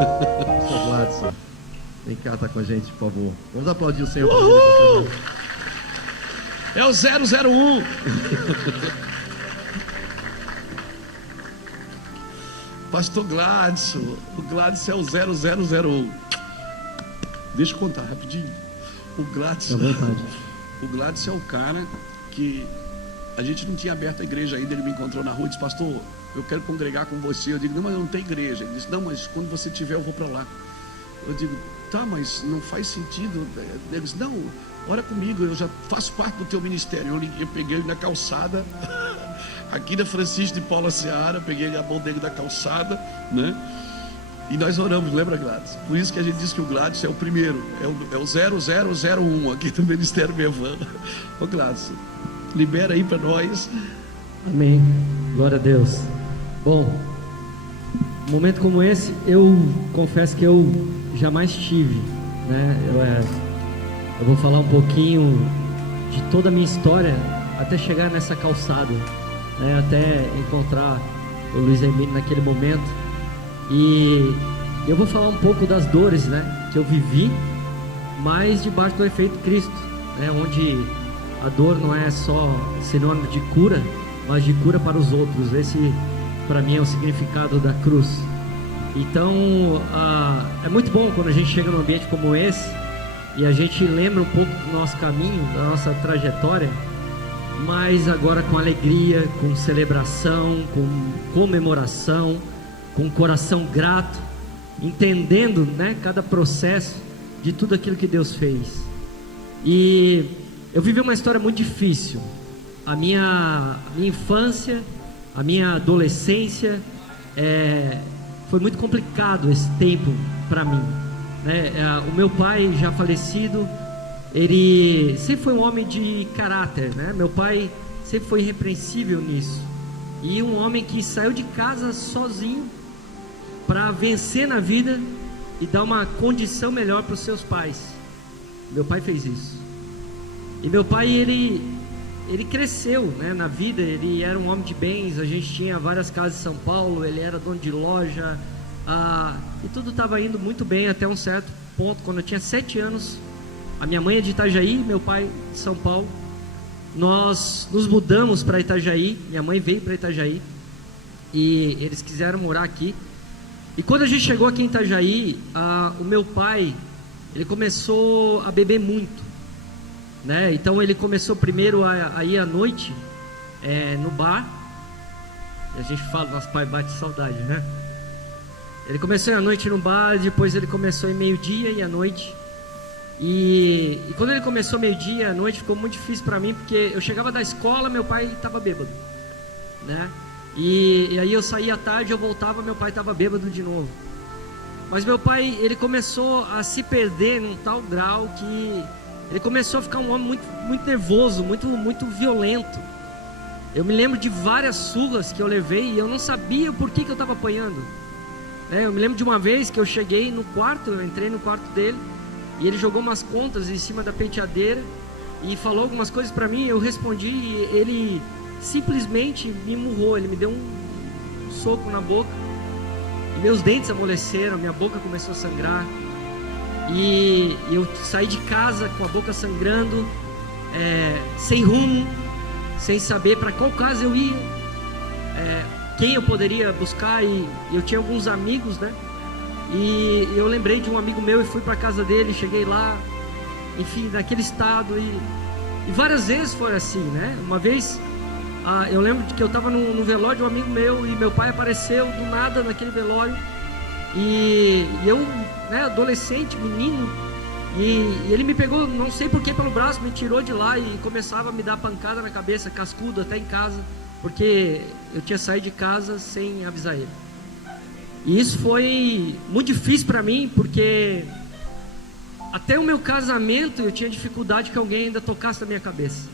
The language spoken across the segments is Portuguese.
Pastor Gladson, vem cá, tá com a gente, por favor. Vamos aplaudir o Senhor. Uhul! É o 001. Pastor Gladson, o Gladson é o 0001. Deixa eu contar rapidinho. O Gladson é o cara que a gente não tinha aberto a igreja ainda. Ele me encontrou na rua e disse: pastor, eu quero congregar com você. Eu digo: não, mas eu não tenho igreja. Ele disse: não, mas quando você tiver eu vou para lá. Eu digo: tá, mas não faz sentido. Ele disse: não, ora comigo, eu já faço parte do teu ministério. Eu peguei ele na calçada aqui na Francisco de Paula Seara, peguei a mão dele na calçada, né? E nós oramos, lembra, Gladys? Por isso que a gente diz que o Gladys é o primeiro, é o 0001 aqui do Ministério Mevan. Ô Gladys, libera aí para nós. Amém, glória a Deus. Bom, um momento como esse, eu confesso que eu jamais tive, né? Eu vou falar um pouquinho de toda a minha história até chegar nessa calçada, né? Até encontrar o Luiz Emílio naquele momento. E eu vou falar um pouco das dores, né, que eu vivi, mas debaixo do efeito Cristo, né, onde a dor não é só sinônimo de cura, mas de cura para os outros. Esse, para mim, é o significado da cruz. Então, é muito bom quando a gente chega num ambiente como esse e a gente lembra um pouco do nosso caminho, da nossa trajetória, mas agora com alegria, com celebração, com comemoração, com um coração grato, entendendo, né, cada processo de tudo aquilo que Deus fez. E eu vivi uma história muito difícil. A minha infância, a minha adolescência, foi muito complicado esse tempo para mim, né? O meu pai, já falecido, ele sempre foi um homem de caráter, né? Meu pai sempre foi irrepreensível nisso, e um homem que saiu de casa sozinho para vencer na vida e dar uma condição melhor para os seus pais. Meu pai fez isso. E meu pai, ele cresceu, né, na vida. Ele era um homem de bens. A gente tinha várias casas em São Paulo. Ele era dono de loja, e tudo estava indo muito bem até um certo ponto. Quando eu tinha 7 anos, a minha mãe é de Itajaí, meu pai de São Paulo. Nós nos mudamos para Itajaí. Minha mãe veio para Itajaí e eles quiseram morar aqui. E quando a gente chegou aqui em Itajaí, o meu pai, ele começou a beber muito, né? Então ele começou primeiro a ir à noite, no bar. E a gente fala, nosso pai bate saudade, né? Ele começou à noite no bar, depois ele começou em meio-dia e à noite. E quando ele começou meio-dia e à noite, ficou muito difícil para mim, porque eu chegava da escola, meu pai estava bêbado, né? E aí eu saía à tarde, eu voltava, meu pai estava bêbado de novo. Mas meu pai, ele começou a se perder num tal grau que ele começou a ficar um homem muito, muito nervoso, muito, muito violento. Eu me lembro de várias surras que eu levei e eu não sabia por que eu estava apanhando, né? Eu me lembro de uma vez que eu cheguei no quarto, eu entrei no quarto dele e ele jogou umas contas em cima da penteadeira e falou algumas coisas para mim. Eu respondi e ele simplesmente me murrou. Ele me deu um soco na boca e meus dentes amoleceram, minha boca começou a sangrar, e eu saí de casa com a boca sangrando, sem rumo, sem saber para qual casa eu ia, quem eu poderia buscar. E eu tinha alguns amigos, né? E eu lembrei de um amigo meu e fui para a casa dele. Cheguei lá, enfim, naquele estado, e várias vezes foi assim, né? Uma vez eu lembro de que eu estava no velório de um amigo meu e meu pai apareceu do nada naquele velório, e eu, né, adolescente, menino, e ele me pegou, não sei porquê, pelo braço, me tirou de lá e começava a me dar pancada na cabeça, cascudo até em casa, porque eu tinha saído de casa sem avisar ele. E isso foi muito difícil para mim, porque até o meu casamento eu tinha dificuldade que alguém ainda tocasse na minha cabeça.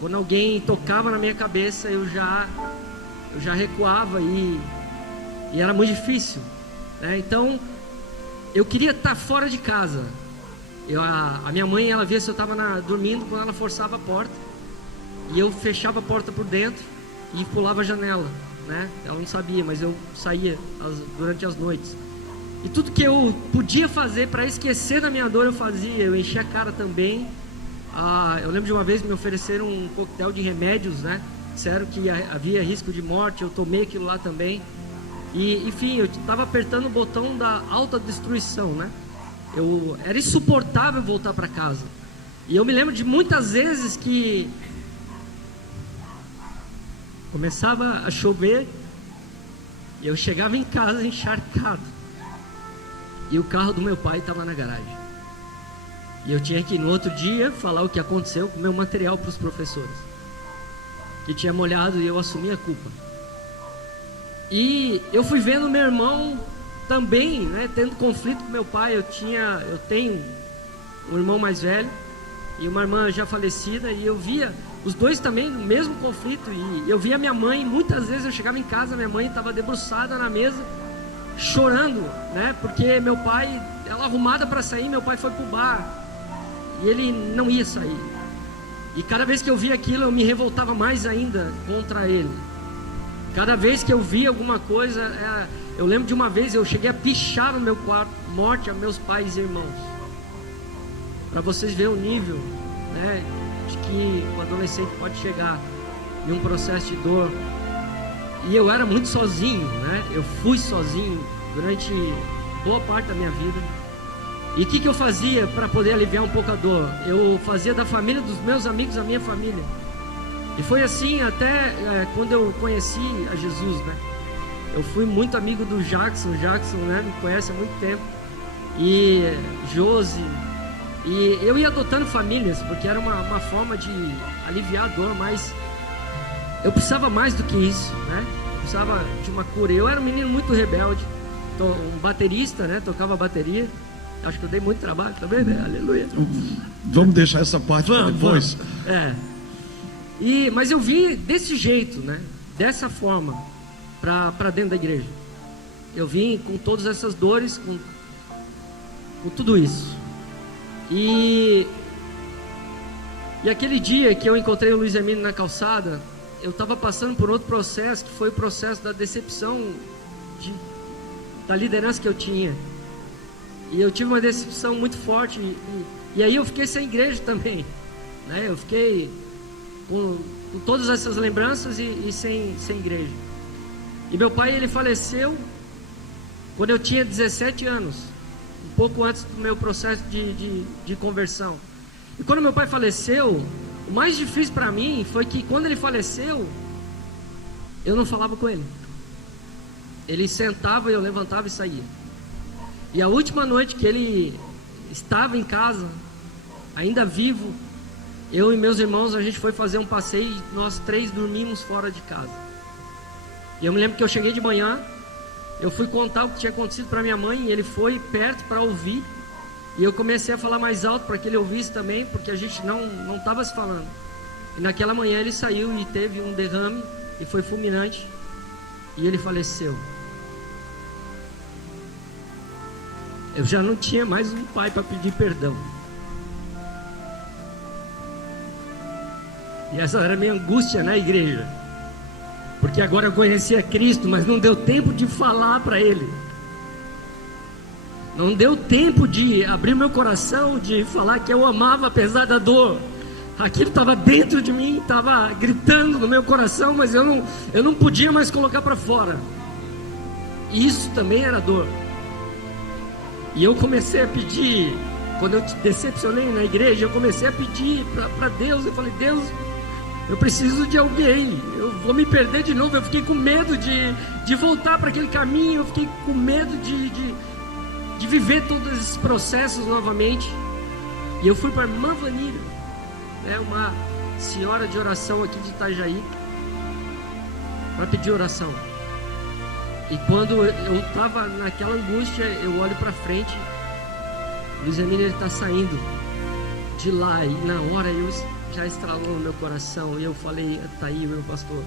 Quando alguém tocava na minha cabeça, eu já recuava, e era muito difícil, né? Então eu queria estar fora de casa. A minha mãe, ela via se eu estava dormindo, quando ela forçava a porta, e eu fechava a porta por dentro e pulava a janela, né? Ela não sabia, mas eu saía durante as noites. E tudo que eu podia fazer para esquecer da minha dor eu fazia. Eu enchia a cara também. Eu lembro de uma vez me ofereceram um coquetel de remédios, né? Disseram que havia risco de morte. Eu tomei aquilo lá também. E enfim, eu estava apertando o botão da autodestruição, né? Era insuportável voltar para casa. E eu me lembro de muitas vezes que começava a chover e eu chegava em casa encharcado. E o carro do meu pai estava na garagem. E eu tinha que no outro dia falar o que aconteceu com o meu material para os professores. Que tinha molhado e eu assumi a culpa. E eu fui vendo meu irmão também, né, tendo conflito com meu pai. Eu tenho um irmão mais velho e uma irmã já falecida. E eu via os dois também no mesmo conflito. E eu via minha mãe, muitas vezes eu chegava em casa, minha mãe estava debruçada na mesa, chorando, né? Porque meu pai, ela arrumada para sair, meu pai foi pro bar e ele não ia sair. E cada vez que eu via aquilo, eu me revoltava mais ainda contra ele. Cada vez que eu via alguma coisa, eu lembro de uma vez eu cheguei a pichar no meu quarto, morte a meus pais e irmãos. Para vocês verem o nível, né, de que o adolescente pode chegar em um processo de dor. E eu era muito sozinho, né? Eu fui sozinho durante boa parte da minha vida. E o que eu fazia para poder aliviar um pouco a dor? Eu fazia da família dos meus amigos a minha família. E foi assim até quando eu conheci a Jesus, né? Eu fui muito amigo do Jackson, né, me conhece há muito tempo. E Josi. E eu ia adotando famílias, porque era uma forma de aliviar a dor, mas eu precisava mais do que isso, né? Eu precisava de uma cura. Eu era um menino muito rebelde, um baterista, né? Tocava bateria. Acho que eu dei muito trabalho também, né? Aleluia. Vamos deixar essa parte para depois. Mas eu vim desse jeito, né? Dessa forma, para dentro da igreja. Eu vim com todas essas dores, com tudo isso. E aquele dia que eu encontrei o Luiz Emílio na calçada, eu estava passando por outro processo, que foi o processo da decepção da liderança que eu tinha. E eu tive uma decepção muito forte. E aí eu fiquei sem igreja também, né? Eu fiquei com todas essas lembranças e sem igreja. E meu pai, ele faleceu quando eu tinha 17 anos, um pouco antes do meu processo de conversão. E quando meu pai faleceu, o mais difícil para mim foi que quando ele faleceu, eu não falava com ele. Ele sentava e eu levantava e saía. E a última noite que ele estava em casa, ainda vivo, eu e meus irmãos, a gente foi fazer um passeio e nós 3 dormimos fora de casa. E eu me lembro que eu cheguei de manhã, eu fui contar o que tinha acontecido para minha mãe, e ele foi perto para ouvir. E eu comecei a falar mais alto para que ele ouvisse também, porque a gente não estava se falando. E naquela manhã ele saiu e teve um derrame, e foi fulminante, e ele faleceu. Eu já não tinha mais um pai para pedir perdão. E essa era a minha angústia na igreja. Porque agora eu conhecia Cristo, mas não deu tempo de falar para Ele. Não deu tempo de abrir meu coração, de falar que eu amava apesar da dor. Aquilo estava dentro de mim, estava gritando no meu coração, mas eu não podia mais colocar para fora. E isso também era dor. E eu comecei a pedir, quando eu te decepcionei na igreja, eu comecei a pedir para Deus. Eu falei: Deus, eu preciso de alguém, eu vou me perder de novo. Eu fiquei com medo de voltar para aquele caminho, eu fiquei com medo de viver todos esses processos novamente. E eu fui para a irmã Vanira, né, uma senhora de oração aqui de Itajaí, para pedir oração. E quando eu estava naquela angústia, eu olho para frente, o Luiz Emílio está saindo de lá, e na hora eu já estralou no meu coração, e eu falei: tá aí o meu pastor.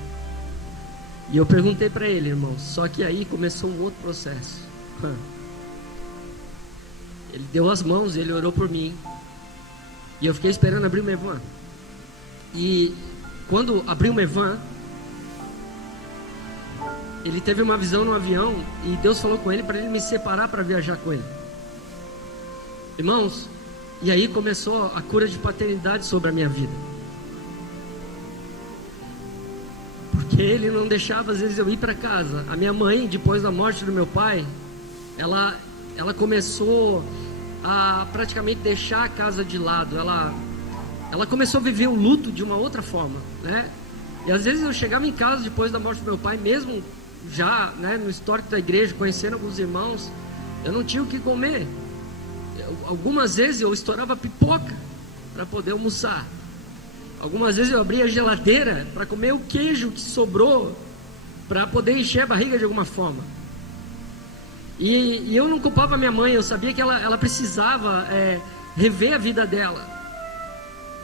E eu perguntei para ele, irmão, só que aí começou um outro processo. Ele deu as mãos, ele orou por mim, e eu fiquei esperando abrir o Mevan. E quando abriu o Mevan, ele teve uma visão no avião e Deus falou com ele para ele me separar para viajar com ele. Irmãos, e aí começou a cura de paternidade sobre a minha vida. Porque ele não deixava às vezes eu ir para casa. A minha mãe, depois da morte do meu pai, ela começou a praticamente deixar a casa de lado. Ela começou a viver o luto de uma outra forma, né? E às vezes eu chegava em casa depois da morte do meu pai, mesmo já, né, no histórico da igreja, conhecendo alguns irmãos, eu não tinha o que comer. Algumas vezes eu estourava pipoca para poder almoçar. Algumas vezes eu abria a geladeira para comer o queijo que sobrou, para poder encher a barriga de alguma forma. E eu não culpava minha mãe, eu sabia que ela precisava rever a vida dela.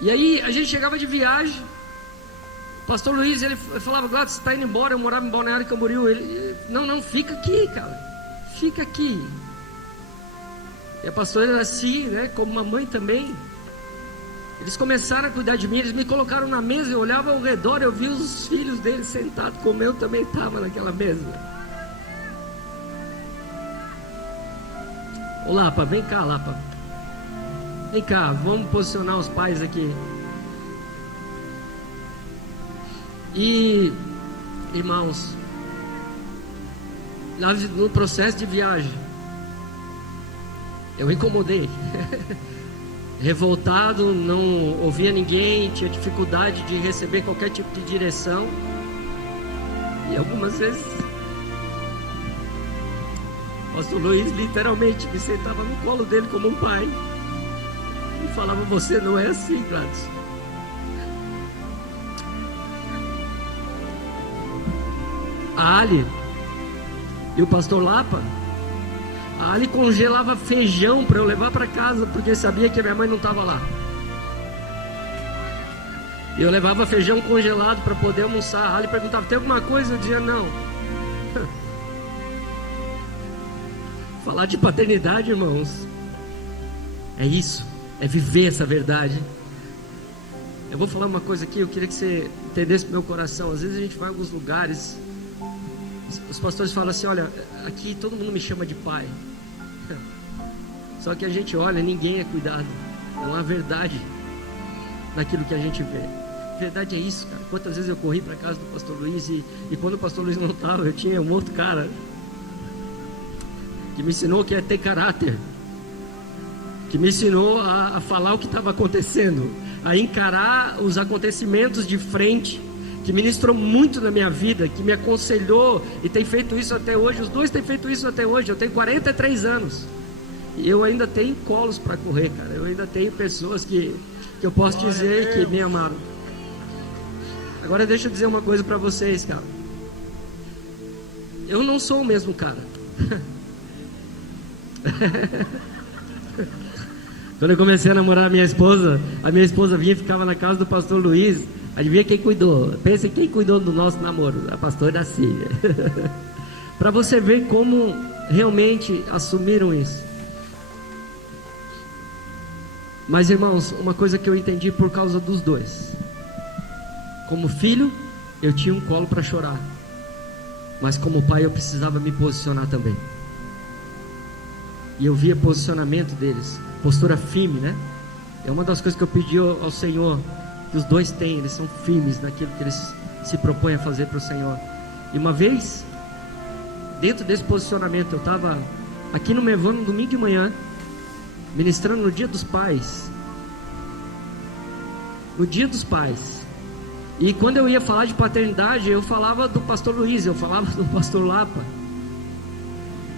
E aí a gente chegava de viagem, o pastor Luiz, ele falava: Gladys, você está indo embora? Eu morava em Balneário Camboriú. Ele: não, fica aqui, cara, fica aqui. E a pastora era assim, né, como uma mãe também. Eles começaram a cuidar de mim, eles me colocaram na mesa, eu olhava ao redor, eu via os filhos deles sentados, como eu também estava naquela mesa. Ô Lapa, vem cá, Lapa. Vem cá, vamos posicionar os pais aqui. E, irmãos, no processo de viagem, eu incomodei. Revoltado, não ouvia ninguém, tinha dificuldade de receber qualquer tipo de direção. E algumas vezes o pastor Luiz literalmente me sentava no colo dele como um pai e falava: você não é assim, Gladys. A Ali e o pastor Lapa, a Ali congelava feijão para eu levar para casa, porque sabia que a minha mãe não estava lá. E eu levava feijão congelado para poder almoçar. A Ali perguntava: tem alguma coisa? Eu dizia: não. Falar de paternidade, irmãos, é isso, é viver essa verdade. Eu vou falar uma coisa aqui, eu queria que você entendesse pro meu coração. Às vezes a gente vai em alguns lugares, os pastores falam assim: olha, aqui todo mundo me chama de pai. Só que a gente olha, ninguém é cuidado. Não há verdade naquilo que a gente vê. Verdade é isso, cara. Quantas vezes eu corri para casa do pastor Luiz e quando o pastor Luiz não estava, eu tinha um outro cara que me ensinou que é ter caráter, que me ensinou a falar o que estava acontecendo, a encarar os acontecimentos de frente, que ministrou muito na minha vida, que me aconselhou e tem feito isso até hoje. Os dois têm feito isso até hoje. Eu tenho 43 anos e eu ainda tenho colos para correr, cara. Eu ainda tenho pessoas que eu posso dizer que me amaram. Agora deixa eu dizer uma coisa para vocês, cara. Eu não sou o mesmo cara. Quando eu comecei a namorar a minha esposa vinha e ficava na casa do pastor Luiz. Adivinha quem cuidou? Pensa em quem cuidou do nosso namoro. A pastora Daci. Para você ver como realmente assumiram isso. Mas, irmãos, uma coisa que eu entendi por causa dos dois: como filho, eu tinha um colo para chorar, mas como pai eu precisava me posicionar também. E eu via posicionamento deles, postura firme, né? É uma das coisas que eu pedi ao Senhor, que os dois têm, eles são firmes naquilo que eles se propõem a fazer para o Senhor. E uma vez, dentro desse posicionamento, eu estava aqui no Mevano no domingo de manhã, ministrando no Dia dos Pais. No Dia dos Pais. E quando eu ia falar de paternidade, eu falava do pastor Luiz, eu falava do pastor Lapa.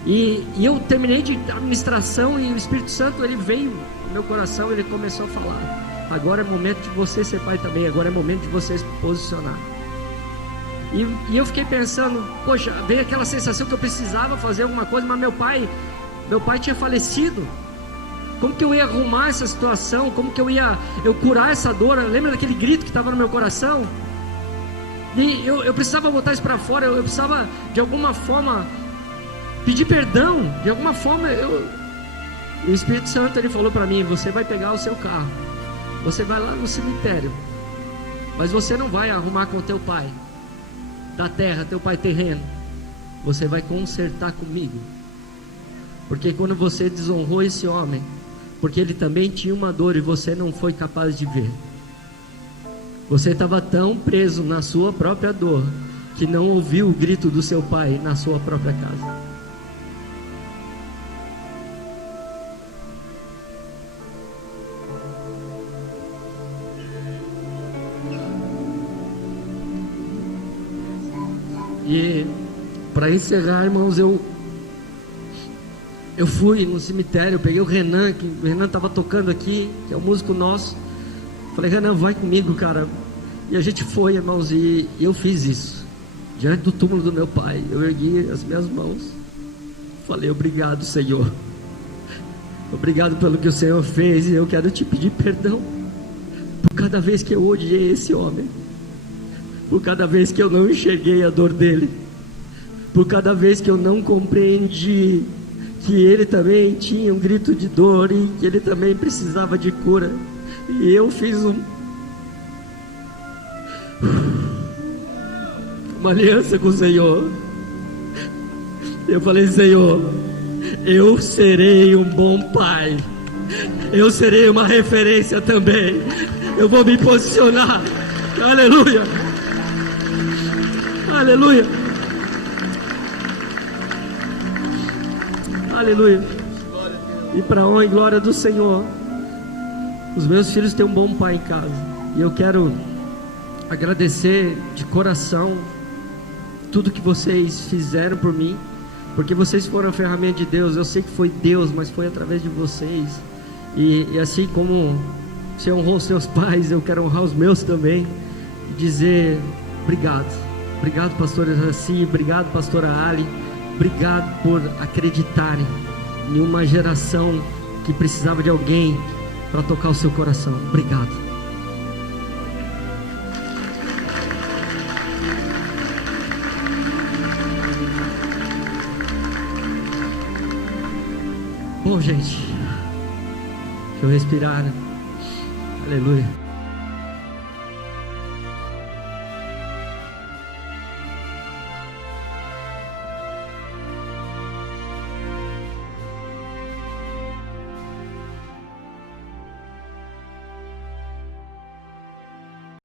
E eu terminei de administração e o Espírito Santo, ele veio no meu coração, ele começou a falar: agora é momento de você ser pai também, agora é momento de você se posicionar. E eu fiquei pensando, poxa, veio aquela sensação que eu precisava fazer alguma coisa, mas meu pai tinha falecido. Como que eu ia arrumar essa situação? Como que eu curar essa dor? Lembra daquele grito que estava no meu coração? E eu precisava botar isso para fora, eu precisava de alguma forma pedir perdão, de alguma forma. O Espírito Santo, ele falou para mim: você vai pegar o seu carro, você vai lá no cemitério, mas você não vai arrumar com teu pai da terra, teu pai terreno. você vai consertar comigo. Porque quando você desonrou esse homem, porque ele também tinha uma dor e você não foi capaz de ver, você estava tão preso na sua própria dor que não ouviu o grito do seu pai na sua própria casa. E para encerrar, irmãos, eu fui no cemitério, eu peguei o Renan, que o Renan estava tocando aqui, que é o músico nosso. Falei, Renan, vai comigo, cara. E a gente foi, irmãos, e eu fiz isso. Diante do túmulo do meu pai, eu ergui as minhas mãos. Falei, obrigado, Senhor. Obrigado pelo que o Senhor fez. E eu quero te pedir perdão por cada vez que eu odiei esse homem, por cada vez que eu não enxerguei a dor dele, por cada vez que eu não compreendi que ele também tinha um grito de dor e que ele também precisava de cura. E eu fiz uma aliança com o Senhor. Eu falei, Senhor, eu serei um bom pai, eu serei uma referência também, eu vou me posicionar. Aleluia, aleluia, aleluia. E para honra e glória do Senhor, os meus filhos têm um bom pai em casa. E eu quero agradecer de coração tudo que vocês fizeram por mim, porque vocês foram a ferramenta de Deus. Eu sei que foi Deus, mas foi através de vocês. E assim como você honrou seus pais, eu quero honrar os meus também e dizer obrigado. Obrigado, pastor Jaci, obrigado, pastora Ali, obrigado por acreditarem em uma geração que precisava de alguém para tocar o seu coração. Obrigado. Bom, gente, deixa eu respirar. Aleluia.